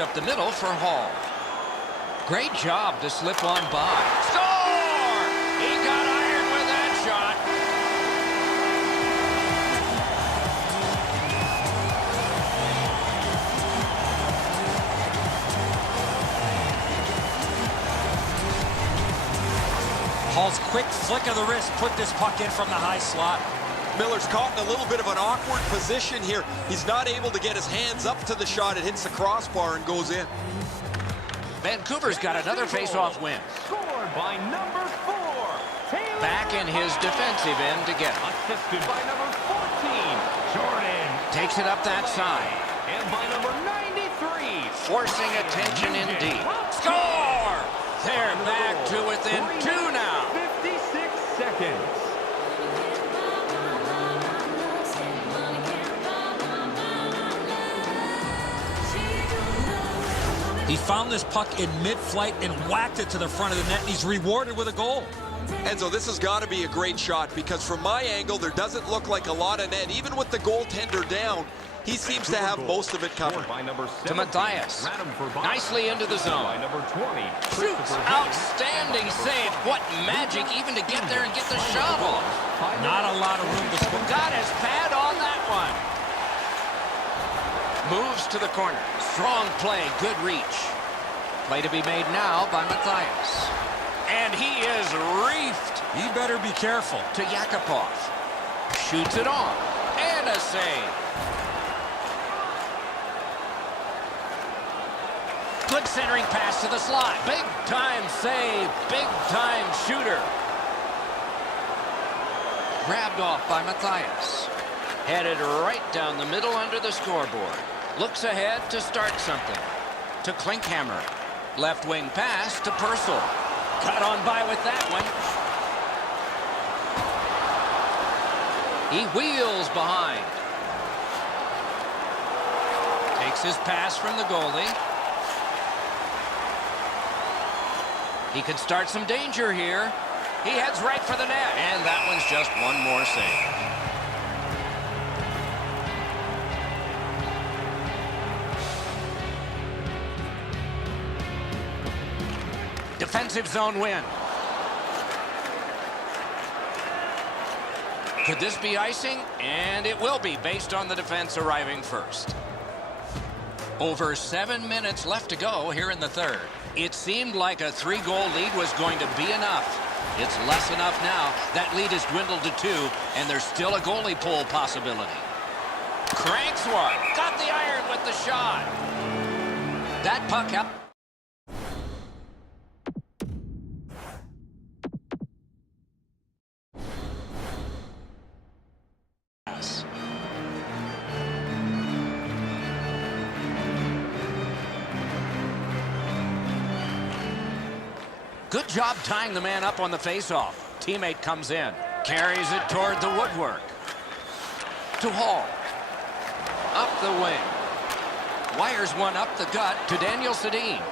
Up the middle for Hall. Great job to slip on by. Score! He got iron with that shot. Hall's quick flick of the wrist put this puck in from the high slot. Miller's caught in a little bit of an awkward position here. He's not able to get his hands up to the shot. It hits the crossbar and goes in. Vancouver's got another face-off win. Scored by number 4. Taylor Back in his defensive end to get it. assisted by number 14. Jordan. Takes it up that side. And by number 93. Forcing attention in deep. Score! They're back to within 2 now. 56 seconds. He found this puck in mid-flight and whacked it to the front of the net, and he's rewarded with a goal. Enzo, this has got to be a great shot because from my angle, there doesn't look like a lot of net. Even with the goaltender down, he seems to have most of it covered. To Matthias. Nicely into the zone. By number 20. Shoots. Outstanding save. What magic even to get there and get the shot off. Not a lot of room to score. Got his pad on that one. Moves to the corner. Strong play. Good reach. Play to be made now by Matthias. And he is reefed. He better be careful. To Yakupov. Shoots it on. And a save. Good centering pass to the slot. Big time save. Big time shooter. Grabbed off by Matthias. Headed right down the middle under the scoreboard. Looks ahead to start something. To Klinkhammer. Left wing pass to Purcell. Cut on by with that one. He wheels behind. Takes his pass from the goalie. He could start some danger here. He heads right for the net. And that one's just one more save. Defensive zone win. Could this be icing? And it will be based on the defense arriving first. Over 7 minutes left to go here in the third. It seemed like a 3-goal lead was going to be enough. It's less enough now. That lead has dwindled to 2, and there's still a goalie pull possibility. Cranks one. Got the iron with the shot. That puck out. Good job tying the man up on the faceoff. Teammate comes in. Carries it toward the woodwork. To Hall. Up the wing. Wires one up the gut to Daniel Sedin.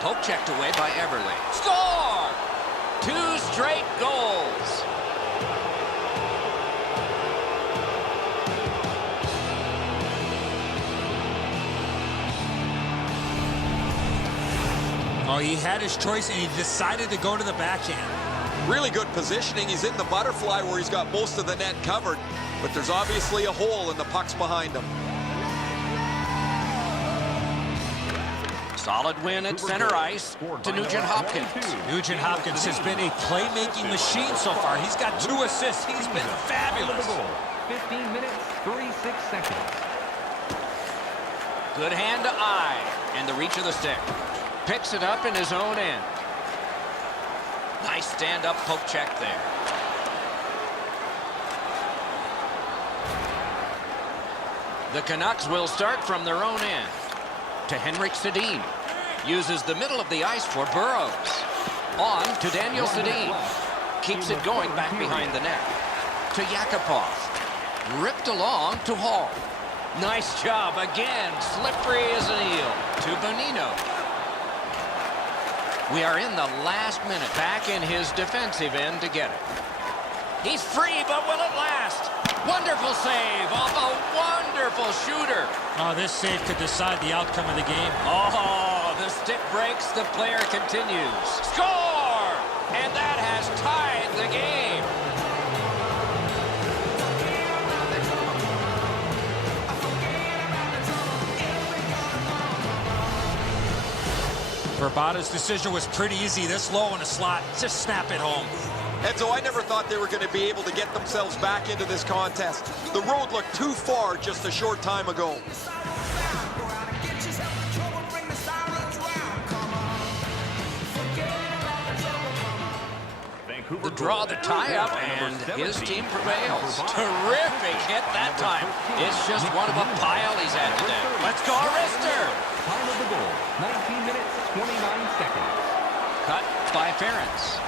Poke checked away by Everly. Score! 2 straight goals. Oh, he had his choice, and he decided to go to the backhand. Really good positioning. He's in the butterfly where he's got most of the net covered, but there's obviously a hole and the puck's behind him. Solid win at center ice to Nugent Hopkins. Nugent Hopkins has been a playmaking machine so far. He's got 2 assists. He's been fabulous. 15 minutes, 36 seconds. Good hand to eye, and the reach of the stick. Picks it up in his own end. Nice stand-up poke check there. The Canucks will start from their own end. To Henrik Sedin. Uses the middle of the ice for Burrows. On to Daniel Sedin. Keeps it going back behind the net. To Yakupov. Ripped along to Hall. Nice job again. Slippery as an eel. To Bonino. We are in the last minute. Back in his defensive end to get it. He's free, but will it last? Wonderful save of a wonderful shooter. Oh, this save could decide the outcome of the game. Oh, the stick breaks, the player continues. Score! And that has tied the game. Verbata's decision was pretty easy. This low in the slot, just snap it home. Enzo, I never thought they were going to be able to get themselves back into this contest. The road looked too far just a short time ago. The draw, the tie-up, and his team prevails. Terrific hit that time. It's just one of a pile he's had today. Let's go, Arister. Time of the goal, 19 minutes, 29 seconds. Cut by Ferentz.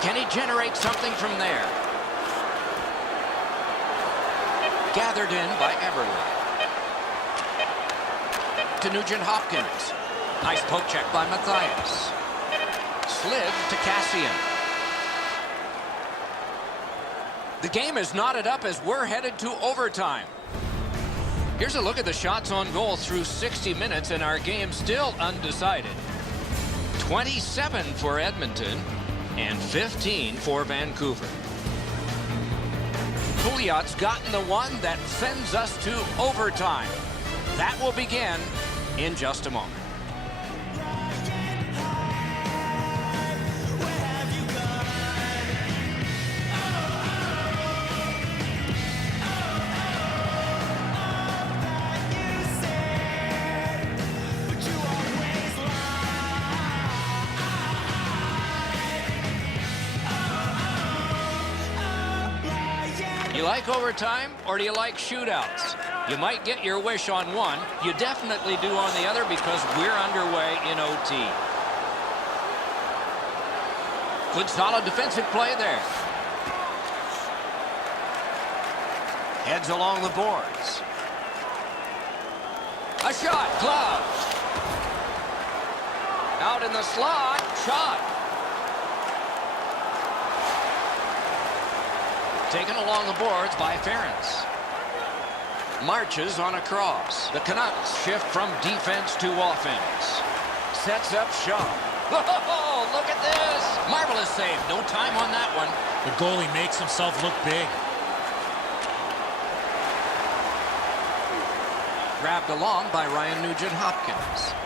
Can he generate something from there? Gathered in by Eberle. To Nugent-Hopkins. Nice poke check by Matthias. Slid to Cassian. The game is knotted up as we're headed to overtime. Here's a look at the shots on goal through 60 minutes, and our game still undecided. 27 for Edmonton and 15 for Vancouver. Pouliot's gotten the one that sends us to overtime. That will begin in just a moment. You like overtime, or do you like shootouts? You might get your wish on one. You definitely do on the other, because we're underway in OT. Good solid defensive play there. Heads along the boards. A shot, gloved. Out in the slot, shot. Taken along the boards by Ferentz. Marches on a cross. The Canucks shift from defense to offense. Sets up shot. Oh, look at this. Marvelous save. No time on that one. The goalie makes himself look big. Grabbed along by Ryan Nugent-Hopkins.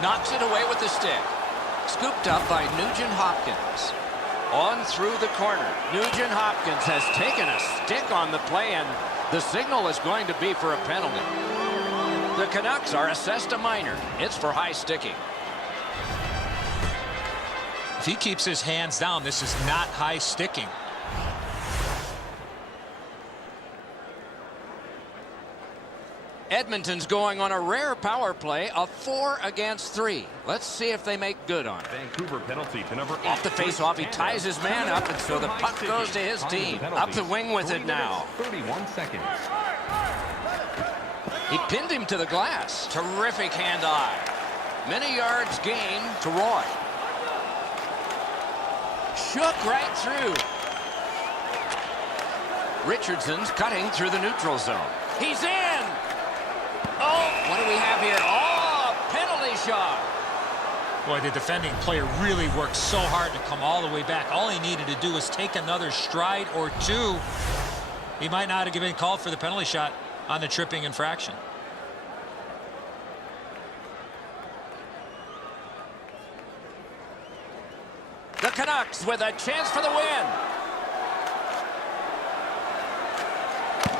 Knocks it away with the stick. Scooped up by Nugent-Hopkins. On through the corner. Nugent-Hopkins has taken a stick on the play, and the signal is going to be for a penalty. The Canucks are assessed a minor. It's for high sticking. If he keeps his hands down, this is not high sticking. Edmonton's going on a rare power play of 4 against 3. Let's see if they make good on it. Vancouver penalty to number 8. Off the face-off, he ties his man up, and so the puck goes to his team. Up the wing with it now. 31 seconds. He pinned him to the glass. Terrific hand-eye. Many yards gained to Roy. Shook right through. Richardson's cutting through the neutral zone. He's in! Oh, what do we have here? Oh, penalty shot. Boy, the defending player really worked so hard to come all the way back. All he needed to do was take another stride or two. He might not have been called for the penalty shot on the tripping infraction. The Canucks with a chance for the win.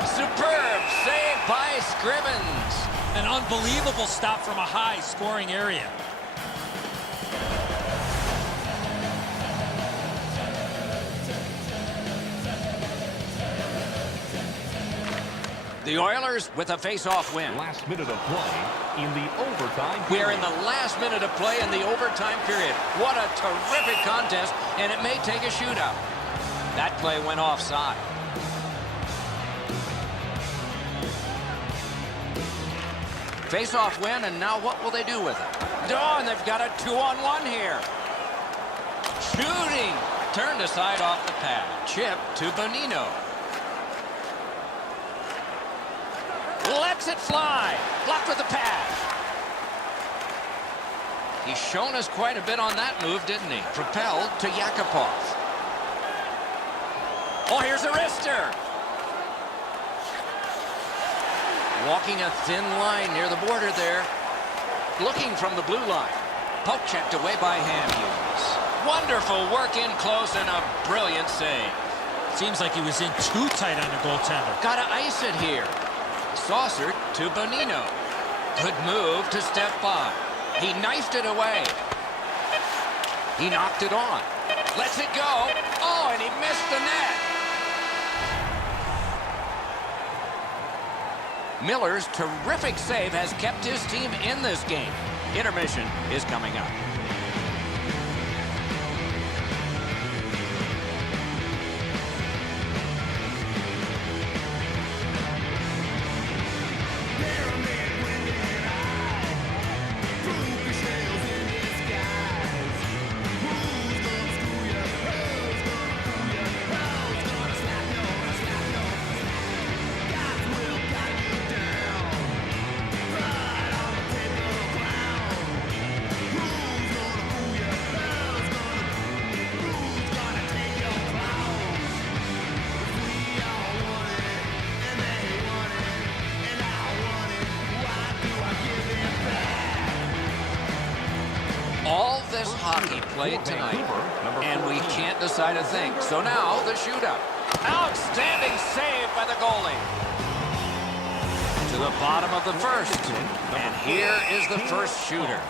Superb save by Scrivens. An unbelievable stop from a high-scoring area. The Oilers with a face-off win. Last minute of play in the overtime period. We are in the last minute of play in the overtime period. What a terrific contest, and it may take a shootout. That play went offside. Face-off win, and now what will they do with it? Oh, and they've got a 2-on-1 here. Shooting. turned aside off the pad. Chip to Bonino. Lets it fly. Blocked with the pad. He's shown us quite a bit on that move, didn't he? Propelled to Yakupov. Oh, here's a wrister. Walking a thin line near the border there. Looking from the blue line. Poke checked away by Hamhuis. Wonderful work in close and a brilliant save. Seems like he was in too tight on the goaltender. Gotta ice it here. Saucer to Bonino. Good move to step by. He knifed it away. He knocked it on. Lets it go. Oh, and he missed the net. Miller's terrific save has kept his team in this game. Intermission is coming up. All this hockey played tonight, and we can't decide a thing. So now the shootout. Outstanding save by the goalie. To the bottom of the first. And here is the first shooter.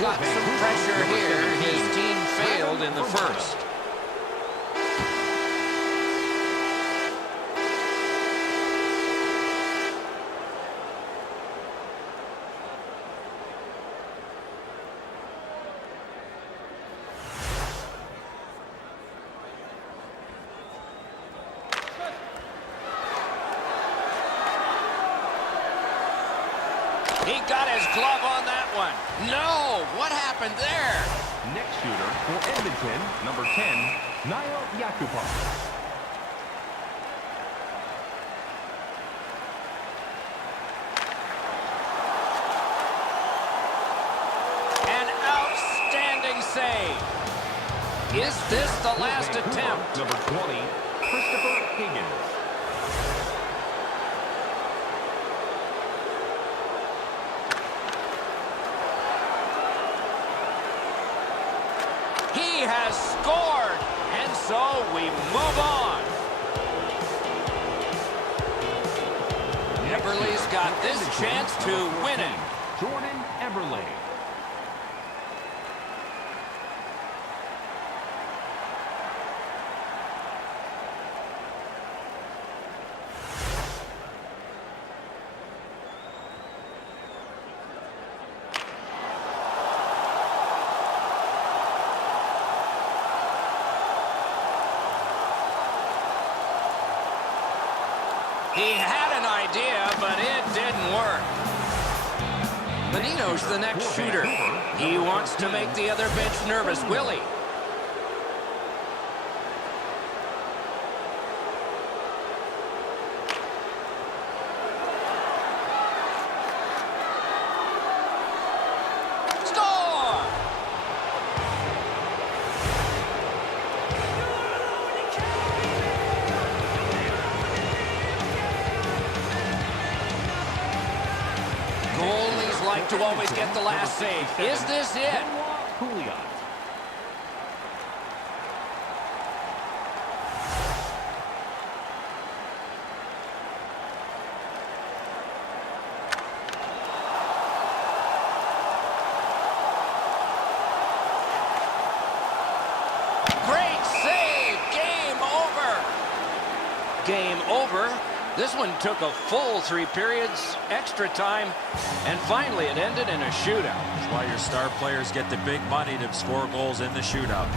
Got some pressure here. His team failed in the first. He got his glove on that one. No, what happened there? Next shooter for Edmonton, number 10, Nail Yakupov. An outstanding save. Is this the last attempt? Number 20, Christopher Higgins. He has scored, and so we move on. Eberle's got this chance to win it. Jordan Eberle. He had an idea, but it didn't work. Bonino's the next shooter. He wants to make the other bench nervous, will he? Score! Goalies like to always get the last save. Is this it? Benoit Pouliot. Great save. Game over. Game over. This one took a full 3 periods, extra time, and finally it ended in a shootout. That's why your star players get the big money to score goals in the shootout.